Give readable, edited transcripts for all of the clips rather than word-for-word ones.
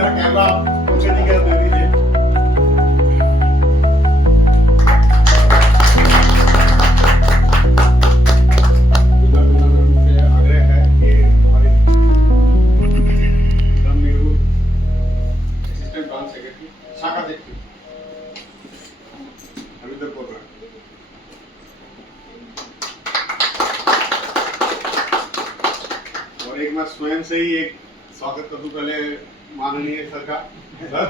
जरा कैमरा मुझे दे दीजिए। आग्रह है कि हमारे असिस्टेंट ब्रांच सेक्रेटरी शाखा सेक्रेटरी हरिंदर कौर और एक मैं स्वयं से ही एक स्वागत कर दूं पहले माननीय सर का। सर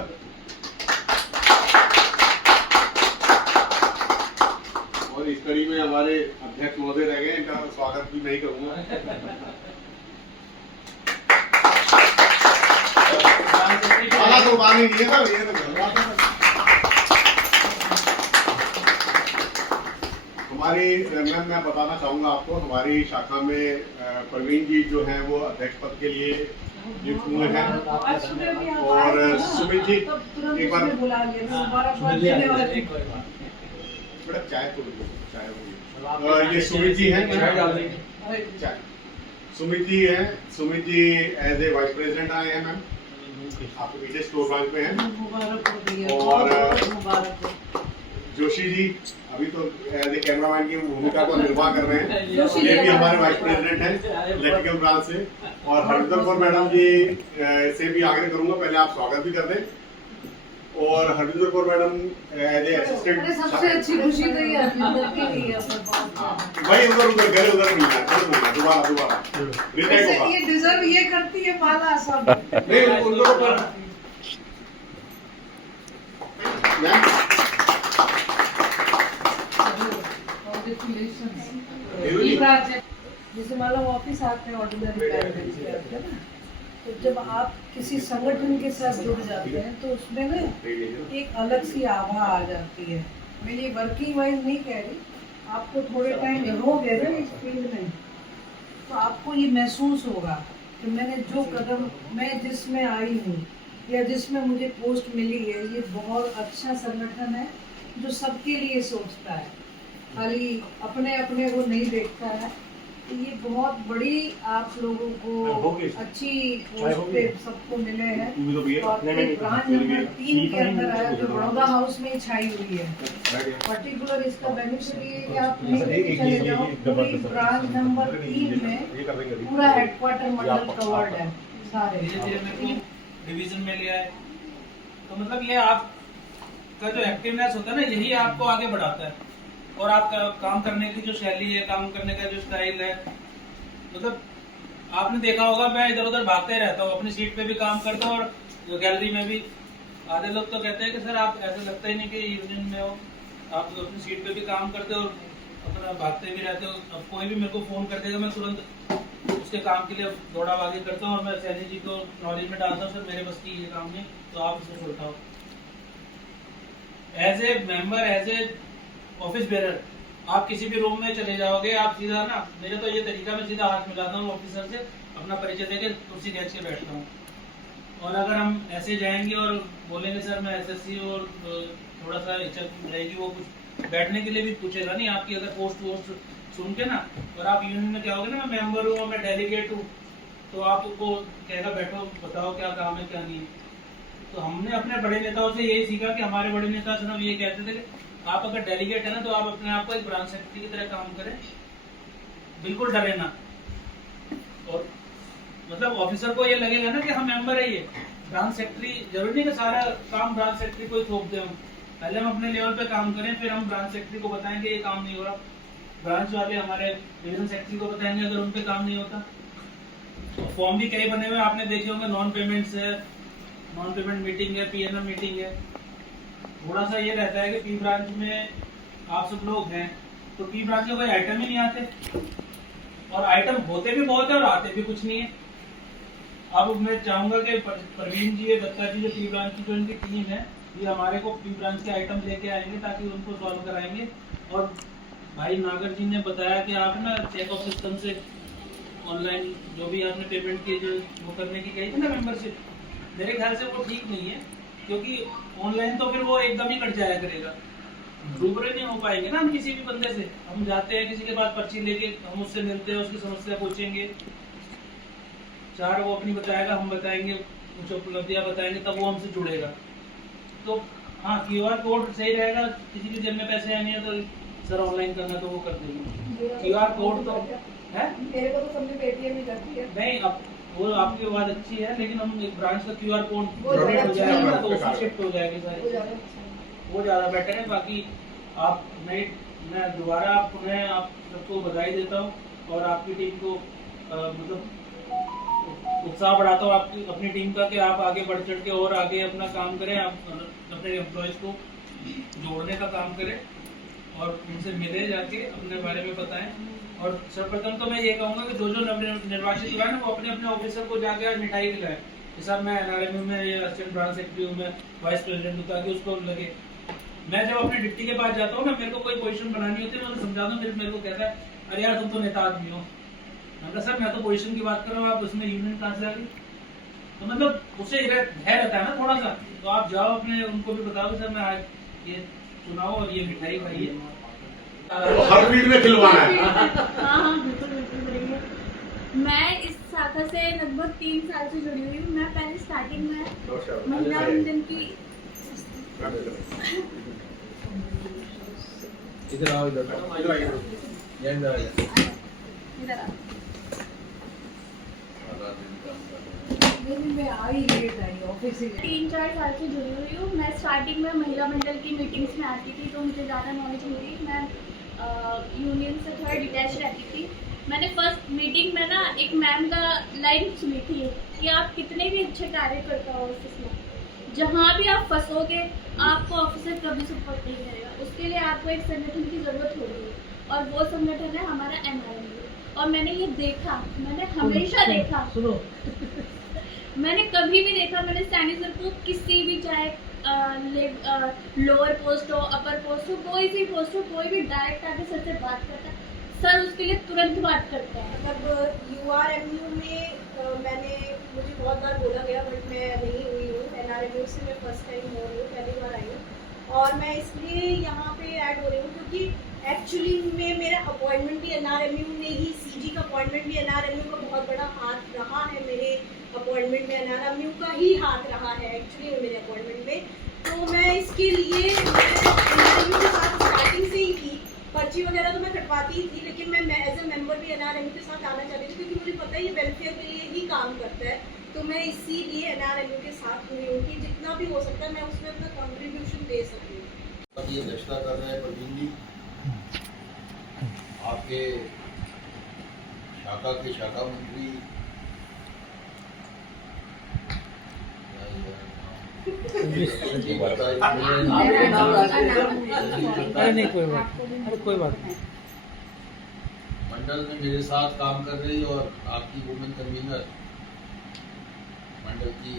और इस कड़ी में हमारे अध्यक्ष महोदय रह गए, इनका स्वागत भी मैं ही करूंगा। तो बात ही नहीं है सर, ये तो हमारी मैं बताना चाहूंगा आपको, हमारी शाखा में प्रवीण जी जो हैं वो अध्यक्ष पद के लिए नियुक्त हुए हैं और सुमित जी एक बार बेटा चाय तो चाय होगी। ये सुमित जी हैं, सुमित जी हैं, Sumit ji as a vice president आए हैं मैम, आपके पीछे स्टोर ब्रांच में हैं। और जोशी जी अभी तो एज ए कैमरामैन की भूमिका को निर्वाह कर रहे हैं, ये भी हमारे वाइस प्रेसिडेंट हैं इलेक्ट्रिकल ब्रांच से। और हरविंदर कौर मैडम जी से भी आग्रह करूंगा पहले आप स्वागत भी कर दें। और Harvinder Kaur madam as a assistant, सबसे अच्छी खुशी तो ये हरविंदर की ही है। भाई उधर गए उधर नहीं है, दोबारा रिटेक होगा। ये डिजर्व ये करती है माला सब नहीं उन लोगों पर जैसे मान लो ऑफिस आते हैं ऑर्डिनरी कैंडिडेट करते हैं ना, तो जब आप किसी संगठन के साथ जुड़ जाते हैं तो उसमें ना एक अलग सी आभा आ जाती है। मैं ये वर्किंग वाइज नहीं कह रही, आपको थोड़े टाइम रहोगे ना इस फील्ड में तो आपको ये महसूस होगा कि मैंने जो कदम मैं जिसमें आई हूँ या जिसमें मुझे पोस्ट मिली है, ये बहुत अच्छा संगठन है जो सबके लिए सोचता है, खाली अपने अपने को नहीं देखता है। तो ये बहुत बड़ी आप लोगों को अच्छी पोस्ट पे सबको मिले हैं। और एक ब्रांच नंबर 3 के अंदर आया जो बड़ौदा हाउस में ही छाई हुई है। पर्टिकुलर इसका बेनिफिट ये है कि आप नहीं चले जाओ, पूरी ब्रांच नंबर 3 में पूरा हेडक्वार्टर मंडल कवर्ड है सारे डिवीजन में लिया है। तो मतलब ये आपका जो एक्टिवनेस होता है ना, यही आपको आगे बढ़ाता है। और आपका काम करने की जो शैली है, काम करने का जो स्टाइल है, मतलब आपने देखा होगा मैं इधर उधर भागते रहता हूँ, अपनी सीट पे भी काम करता हूँ और गैलरी में भी। आधे लोग तो कहते हैं कि सर आप ऐसा लगता ही नहीं कि यूनियन में हो, आप अपनी सीट पे भी काम करते हो और अपना भागते भी रहते हो। अब कोई भी मेरे को फोन कर देगा, मैं तुरंत उसके काम के लिए दौड़ा भागी करता हूँ और मैं सैनी जी को नॉलेज में डालता हूँ, सर मेरे बस की ये काम नहीं तो आप उसे उठाओ। As a member, as a office bearer आप किसी भी रूम में चले जाओगे, आप सीधा ना, मेरा तो ये तरीका, मैं सीधा हाथ मिलाता हूँ ऑफिसर से, अपना परिचय देके कुर्सी खींच के बैठता हूँ। और अगर हम ऐसे जाएंगे और बोलेंगे सर मैं एसएससी और थोड़ा सा इच्छा रहेगी, वो कुछ बैठने के लिए भी पूछेगा नहीं आपकी, अगर पोस्ट वोस्ट सुन के ना। और आप यूनियन में क्या होगे ना, मैं मेंबर हूँ, मैं डेलीगेट हूँ, तो आपको कहेगा बैठो बताओ क्या काम है क्या नहीं है। तो हमने अपने बड़े नेताओं से यही सीखा कि हमारे बड़े नेता सिर्फ ये कहते थे कि आप अगर डेलीगेट है ना तो आप अपने आप को एक ब्रांच सेक्रेटरी की तरह काम करें, बिल्कुल डरे ना। और मतलब ऑफिसर को ये लगेगा ना कि हम मेंबर है, ये ब्रांच सेक्रेटरी जरूरी नहीं कि सारा काम ब्रांच सेक्रेटरी को ही थोप दे। हम पहले हम अपने लेवल पे काम करें, फिर हम ब्रांच सेक्रेटरी को बताएंगे ये काम नहीं हो रहा, ब्रांच वाले हमारे डिवीजन सेक्रेटरी को बताएंगे अगर उन पे काम नहीं होता। फॉर्म भी कई बने हुए आपने देखे होंगे, नॉन पेमेंट्स है, नॉन पेमेंट मीटिंग है, पीएनएम मीटिंग है। थोड़ा सा ये रहता है कि पी ब्रांच में आप सब लोग हैं तो पी ब्रांच में कोई आइटम ही नहीं आते, और आइटम होते भी बहुत है और आते भी कुछ नहीं है। अब मैं चाहूंगा कि प्रवीण जी, दत्ता जी, जो पी ब्रांच की जो इनकी टीम है, ये हमारे को पी ब्रांच के आइटम लेके आएंगे ताकि उनको सॉल्व कराएंगे। और भाई नागर जी ने बताया कि आप ना चेक ऑफ सिस्टम से ऑनलाइन जो भी आपने पेमेंट की जो वो करने की कही थी ना मेंबरशिप, मेरे ख्याल से वो ठीक नहीं है, क्योंकि ऑनलाइन तो फिर वो एकदम ही कट जाया करेगा, रूबरू नहीं हो पाएंगे ना हम किसी भी बंदे से। हम जाते हैं किसी के पास पर्ची लेके, हम उससे मिलते हैं, उसकी समस्या पूछेंगे, चार वो अपनी बताएगा, हम बताएंगे, कुछ उपलब्धियां बताएंगे तब वो हमसे जुड़ेगा। तो हाँ, QR कोड सही रहेगा। किसी की जेब में पैसे आने हैं तो सर ऑनलाइन करना तो वो कर देंगे। QR कोड तो है, मेरे को तो सबने पेटीएम ही करती है। नहीं, अब वो आपकी बात अच्छी है, लेकिन हम एक ब्रांच का QR कोड वो जनरेट हो अच्छा जाएगा है। तो उसमें शिफ्ट हो जाएगी सारी वो ज़्यादा चीज़ें। अच्छा है। वो ज़्यादा बेटर है। बाकी आप मैं दोबारा आप सबको बधाई देता हूँ और आपकी टीम को मतलब उत्साह बढ़ाता हूँ आपकी अपनी टीम का कि आप आगे बढ़ चढ़ के और आगे अपना काम करें, आप अपने एम्प्लॉयज़ को जोड़ने का काम करें और उनसे मिले जाके अपने बारे में बताएं। और सर्वप्रथम तो मैं ये कहूँगा कि जो निर्वाचित हुआ है ना वो अपने अपने ऑफिसर को जाके आज मिठाई खिलाए कि सर मैं NRMU में असिस्टेंट ब्रांच सेक्रेटरी हूँ, मैं वाइस प्रेसिडेंट हूँ, ताकि उसको लगे। मैं जब अपने डिप्टी के पास जाता हूँ ना, मेरे को कोई पोजीशन बनानी होती है, मैं उसे समझाता हूँ, मेरे को कहता है अरे यार तुम तो नेता आदमी हो। मैं कहा सर मैं तो पोजीशन की बात कर रहा हूँ, आप उसमें यूनियन कहाँ से आ गई? तो मतलब उसे है रहता है ना थोड़ा सा। तो आप जाओ अपने उनको भी बताओ सर मैं आज ये चुनाव और ये मिठाई खाइए। हर फील्ड में खिलवाना है। हाँ बिल्कुल बिल्कुल करेंगे। मैं इस शाखा से लगभग 3 साल से जुड़ी हुई हूँ। मैं पहले स्टार्टिंग में महिला मंडल की इधर आओ, इधर इधर आ। 3-4 साल से जुड़ी हुई हूँ। मैं स्टार्टिंग में महिला मंडल की मीटिंग्स में आती थी तो मुझे ज़्यादा नॉलेज नहीं थी। मैं यूनियन से थोड़ा डिटैच रहती थी। मैंने फर्स्ट मीटिंग में ना एक मैम का लाइन सुनी थी कि आप कितने भी अच्छे कार्य करते हो ऑफिस में, जहाँ भी आप फंसोगे आपको ऑफिसर कभी सपोर्ट नहीं करेगा। उसके लिए आपको एक संगठन की ज़रूरत होगी और वो संगठन है हमारा NRMU। और मैंने ये देखा, मैंने हमेशा देखा, मैंने कभी भी देखा, मैंने सैनी सर को किसी भी चाहे लोअर पोस्ट हो अपर पोस्ट हो कोई सी पोस्ट हो, कोई भी डायरेक्ट आके सर से बात करता है, सर उसके लिए तुरंत बात करते हैं। मतलब URMU में मैंने मुझे बहुत बार बोला गया बट मैं नहीं हुई हूँ। NRMU से मैं फर्स्ट टाइम हो रही हूँ, पहली बार आई हूँ और मैं इसलिए यहाँ पे ऐड हो रही हूँ क्योंकि एक्चुअली में मेरा अपॉइंटमेंट भी NRMU में ही, CG का अपॉइंटमेंट भी NRMU का बहुत बड़ा हाथ रहा है। मेरे अपॉइंटमेंट में NRMU का ही हाथ रहा है एक्चुअली मेरे अपॉइंटमेंट में। तो मैं इसके लिए NRMU के साथ स्टार्टिंग से ही थी। पर्ची वगैरह तो मैं कटवाती ही थी, लेकिन मैं एज ए मेंबर भी NRMU के साथ आना चाहती थी क्योंकि मुझे पता है ये वेलफेयर के लिए ही काम करता है। तो मैं इसीलिए NRMU के साथ हुई हूँ कि जितना भी हो सकता है मैं उसमें अपना कंट्रीब्यूशन दे सकूँ। अब ये अध्यक्षता कर रहे हैं प्रवीण जी, आपके शाखा के शाखा मंत्री अरे नहीं कोई बात, अरे कोई बात नहीं। मंडल में मेरे साथ काम कर रही और आपकी वुमेन कन्वीनर मंडल की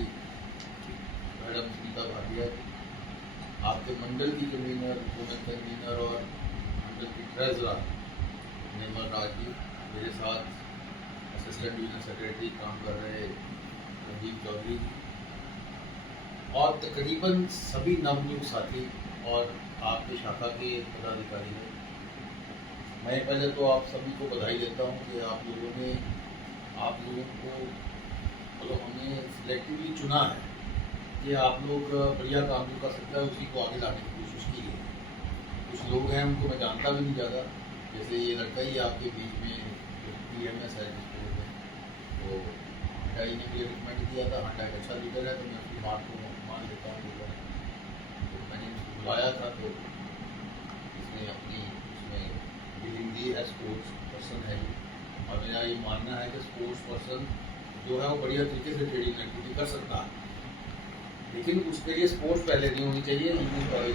मैडम सुनीता भाटिया, आपके मंडल की कन्वीनर वुमेन कन्वीनर और मंडल की ट्रेजरर निर्मल राज जी, मेरे साथ असिस्टेंट डिवीजन सेक्रेटरी काम कर रहे रणदीप चौधरी और तकरीबन सभी नवनियुक्त साथी और आपके शाखा के पदाधिकारी हैं। मैं पहले तो आप सभी को बधाई देता हूं कि आप लोगों को मतलब हमने सिलेक्टिवली चुना है कि आप लोग बढ़िया काम जो कर सकता है उसी को आगे लाने की कोशिश की है। कुछ लोग हैं उनको मैं जानता भी नहीं ज़्यादा, जैसे ये लड़का ही आपके बीच में PMS है जिसको तो हटाई ने मुझे रिकमेंड किया था। हटा एक अच्छा लीडर है तो मैं उसकी बात को मान लेता हूँ। तो मैंने उसको बुलाया था तो इसने अपनी उसमें डीलिंग दी है, स्पोर्ट्स पर्सन है और मेरा ये मानना है कि स्पोर्ट्स पर्सन जो है वो बढ़िया तरीके से ट्रेडिंग एक्टिविटी कर सकता है, लेकिन उसके लिए स्पोर्ट्स पहले नहीं होनी चाहिए।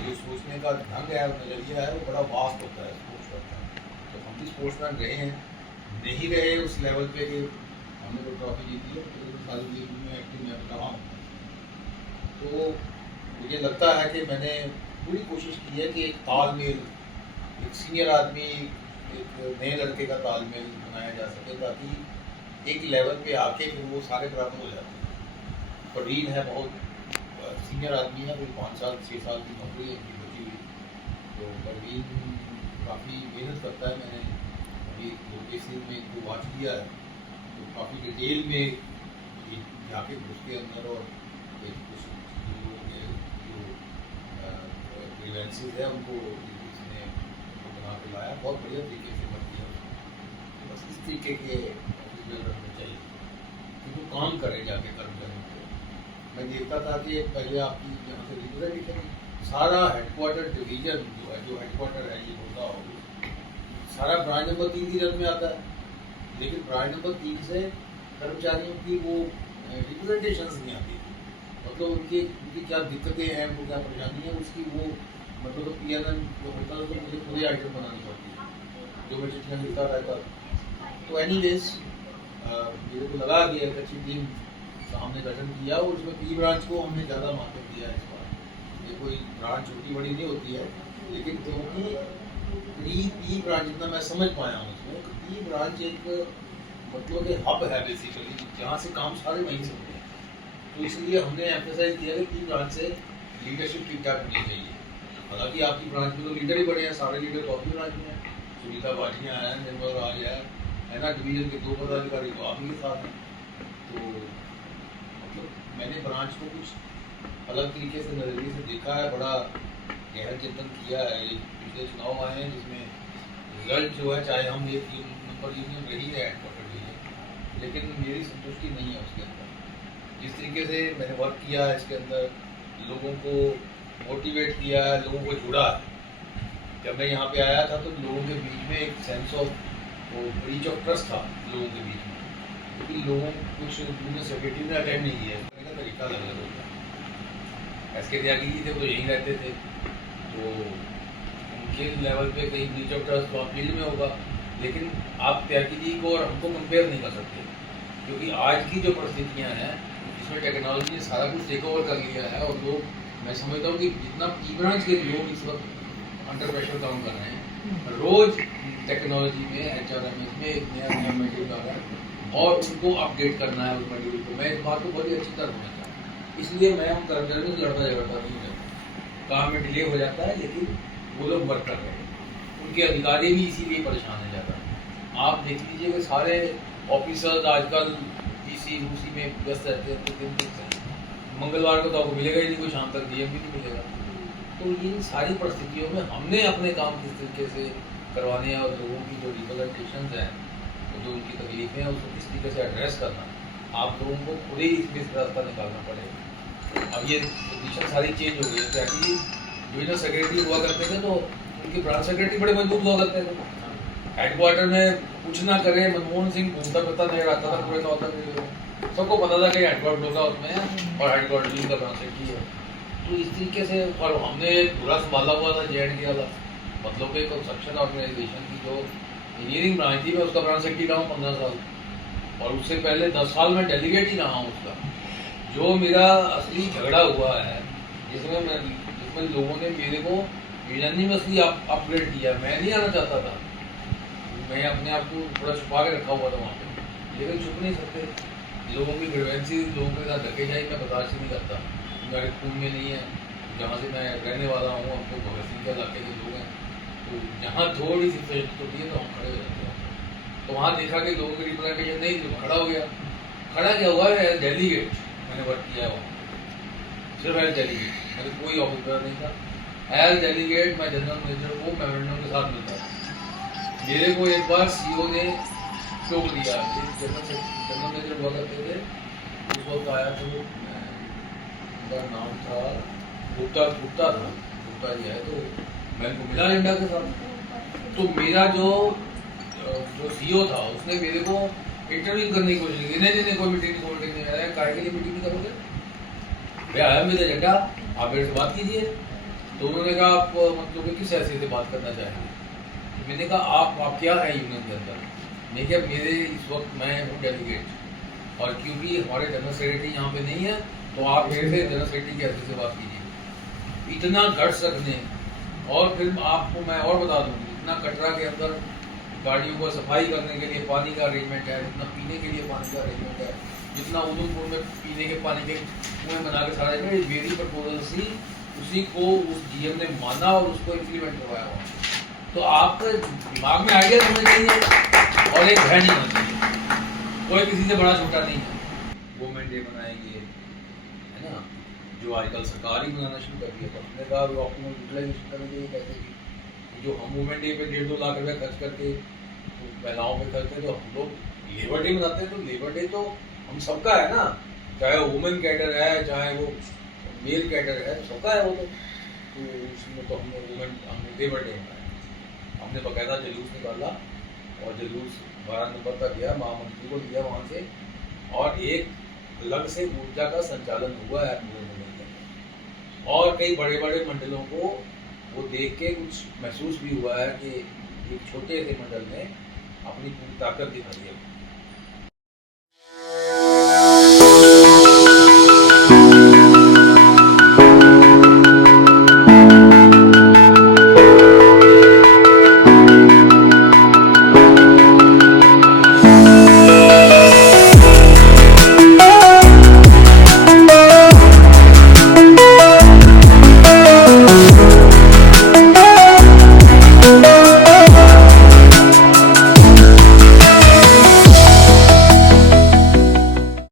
जो सोचने का ढंग है नजरिया है वो बड़ा वास्ट होता है स्पोर्ट्स का। तो हम भी स्पोर्ट्समैन रहे हैं, नहीं रहे उस लेवल पे कि हमने कोई ट्रॉफी जीती है तो सारी लीग में एक्टिव में रहा हूँ। तो मुझे लगता है कि मैंने पूरी कोशिश की है कि एक तालमेल, एक सीनियर आदमी एक नए लड़के का तालमेल बनाया जा सके ताकि एक लेवल पे आके फिर वो सारे बराबर हो जाते हैं। प्रवीण है बहुत सीनियर आदमी है, कोई 5-6 साल की नौकरी है उनकी बची हुई। तो प्रवीण काफ़ी मेहनत करता है। मैंने अभी 2 केसेस में इनको वॉच किया है तो काफ़ी डिटेल में जाके घुस के अंदर और एक कुछ लोगों के जो ग्रीवेंसेस है उनको इसने बना के लाया, बहुत बढ़िया तरीके से वर्क किया। बस इस तरीके के ऑफिस में रखने चाहिए क्योंकि काम करे जाके कर्मचारियों को। मैं देखता था कि पहले आपकी यहाँ से रिप्रेजेंटेशन सारा हेडक्वार्टर डिवीजन जो है, जो हेडक्वार्टर है ये होता हो, सारा ब्रांच नंबर 3 की जद में आता है, लेकिन ब्रांच नंबर 3 से कर्मचारियों की वो रिप्रेजेंटेशन नहीं आती, मतलब उनकी क्या दिक्कतें हैं, उनको क्या परेशानी है, उसकी वो मतलब PNN जो होता है तो मुझे पूरी आइटम बनानी पड़ती है, जो मैं चिट्ठियाँ लिखता रहता। तो एनीवेज मेरे को लगा कि एक अच्छी टीम हमने गठन किया और उसमें पी ब्रांच को हमने ज़्यादा महत्व दिया है इस बार। ये कोई ब्रांच छोटी बड़ी नहीं होती है, लेकिन क्योंकि पी ब्रांच जितना मैं समझ पाया हूँ उसमें, तो पी ब्रांच एक मतलब एक हब है बेसिकली, जहाँ से काम सारे वहीं से होते हैं। तो इसलिए हमने एम्फेसाइज किया कि पी ब्रांच से लीडरशिप ठीक ठाक होनी चाहिए। हालांकि आपकी ब्रांच में तो लीडर ही बड़े हैं, सारे लीडर तो आपकी ब्रांच में हैं, सुनीता भाटिया है, निर्मल राज है ना, डिवीजन के 2 पदाधिकारी तो आप ही के साथ हैं। तो मतलब मैंने ब्रांच को कुछ अलग तरीके से नजरिए से देखा है, बड़ा गहन चिंतन किया है। पिछले चुनाव आए हैं जिसमें रिजल्ट जो है, चाहे हम ये 3 नंबर यूनियन रही है हेडक्वार्टर रही है, लेकिन मेरी संतुष्टि नहीं है उसके अंदर। जिस तरीके से मैंने वर्क किया है इसके अंदर, लोगों को मोटिवेट किया है, लोगों को जुड़ा है। जब मैं यहाँ पे आया था तो लोगों के बीच में एक sense of breach of trust था लोगों के बीच में, क्योंकि लोगों कुछ सेक्रेटरी ने अटेंड नहीं किया, का तरीका अलग अलग होता है। SK त्यागी जी थे, वो यहीं रहते थे, तो उनके लेवल पे कहीं ब्रीच ऑफ ट्रस्ट तो फील्ड में होगा, लेकिन आप त्यागी जी को और हमको कंपेयर नहीं कर सकते, क्योंकि आज की जो परिस्थितियाँ हैं इसमें टेक्नोलॉजी ने सारा कुछ टेक ओवर कर लिया है। और लोग, मैं समझता हूँ कि जितना पी ब्रांच के लोग इस वक्त अंडर प्रेशर काम कर रहे हैं, रोज टेक्नोलॉजी में HRMS में एक नया मटेरियल आ रहा है और उनको अपडेट करना है उस मटेरियल को। मैं इस बात को बहुत ही अच्छी तरह समझता हूँ, इसलिए मैं उन कर्मचारियों से लड़ता झगड़ता नहीं है। काम में डिले हो जाता है, लेकिन वो लोग वर्क कर रहे हैं, उनके अधिकारी भी इसीलिए परेशान है ज़्यादा। आप देख लीजिए कि सारे ऑफिसर्स आजकल PC रूसी में व्यस्त रहते हैं, तो दिन दिन मंगलवार को तो आपको मिलेगा ही नहीं, कोई शाम तक DM भी नहीं मिलेगा। तो इन सारी परिस्थितियों में हमने अपने काम किस तरीके से करवाने हैं और लोगों की जो रिप्रेजेंटेशन हैं, तो जो उनकी तकलीफें हैं उसको किस तरीके से एड्रेस करना, आप लोगों को खुद ही इसमें रास्ता निकालना पड़ेगा। अब ये पोजीशन सारी चेंज हो गई है। तो एक्चुअली डिविजनल सेक्रेटरी हुआ करते थे तो उनके ब्रांच सेक्रेटरी बड़े मजबूत हुआ करते थे, हेडक्वार्टर में कुछ ना करे, मनमोहन सिंह घूमता फिरता नहीं रहता था पूरे तौर, सबको पता था कि हेडक्वार्टर होगा उसमें और हेडक्वार्टर का ब्रांच सेक्रेटरी है। तो इस तरीके से, और हमने पूरा संभाला हुआ था JNK वाला, मतलब कि कंस्ट्रक्शन ऑर्गेनाइजेशन की जो इंजीनियरिंग ब्रांच थी, मैं उसका ब्रांच सेक्रेटरी रहा हूँ 15 साल, और उससे पहले 10 साल में डेलीगेट ही रहा हूँ उसका। जो मेरा असली झगड़ा हुआ है, जिसमें लोगों ने मेरे को यूनानिमसली अपग्रेड किया, मैं नहीं आना चाहता था, मैं अपने आप को थोड़ा छुपा के रखा हुआ था वहाँ पे, लेकिन छुप नहीं सकते। लोगों की ग्रीवेंसी, लोगों के साथ धक्केशाही मैं बर्दाश्त नहीं करता, मेरे खून में नहीं है। जहाँ से मैं रहने वाला हूँ, हम तो भगत सिंह के इलाके के लोग हैं, तो जहाँ थोड़ी सी प्रॉब्लम होती है तो हम खड़े हो जाते हैं। तो वहाँ देखा कि लोगों की रिप्रेजेंटेशन नहीं, तो खड़ा हो गया। खड़ा क्या हुआ है, डेलीगेट मैंने वर्क किया वहाँ, सिर्फ एज डेलीगेट, मेरे कोई ऑफिसर नहीं था। एज डेलीगेट मैं जनरल मैनेजर को मेमोरेंडम के साथ मिलता था। मेरे को एक बार CO ने टोक दिया, जनरल मैनेजर हुआ करते थे उस वक्त, आया तो उनका नाम था गुप्ता जी है, तो मैं उनको मिला इंडिया के साथ। तो मेरा जो CO था उसने मेरे को इंटरव्यू करने की कोशिश की, नहीं कोई मीटिंग नहीं आया, काय के लिए मीटिंग नहीं करोगे, भैया आया मेरा एजेंडा, आप मेरे से बात कीजिए। तो उन्होंने कहा आप मतलब किस हैसियत से बात करना चाहेंगे। मैंने कहा आप क्या है यूनियन के अंदर। मैं क्या, मेरे इस वक्त मैं हूँ डेलीगेट, और क्योंकि हमारे जनरल सेक्रेटरी यहाँ पे नहीं है, तो आप मेरे से जनरल सेक्रेटरी की हैसियत से बात कीजिए। इतना गट्स रखने, और फिर आपको मैं और बता दूँ, इतना कटरा के अंदर गाड़ियों को सफाई करने के लिए पानी का अरेंजमेंट है, जितना पीने के लिए पानी का अरेंजमेंट है, जितना उधमपुर में पीने के पानी के कुएँ बना के सारा मेरी प्रपोजल सी, उसी को उस GM ने माना और उसको इम्प्लीमेंट करवाया हुआ। तो आपके दिमाग में आइडिया होना चाहिए और एक है नहीं होना चाहिए, कोई किसी से बड़ा छोटा नहीं है। वो डे मनाएंगे, है ना, जो आजकल सरकार ही मनाना शुरू कर दिया। तो हमने कहा ऑप्टिमल यूटिलाइजेशन करना चाहिए पैसे की। जो हम वुमेन डे पे 1.5-2 लाख रुपये खर्च करके तो महिलाओं पे करते, तो हम लोग लेबर डे मनाते हैं। तो लेबर डे तो हम सबका है ना, चाहे वो वुमेन कैडर है, चाहे वो मेल कैडर है, तो सबका है वो। तो उसमें तो हमने लेबर डे मनाया। हमने बाकायदा जुलूस निकाला और जुलूस 12 नंबर तक गया, महामंत्री को दिया वहाँ से, और एक अलग से ऊर्जा का संचालन हुआ है पूरे मंडल में। और कई बड़े बड़े मंडलों को वो देख के कुछ महसूस भी हुआ है कि एक छोटे से मंडल में अपनी पूरी ताकत दिखाई है।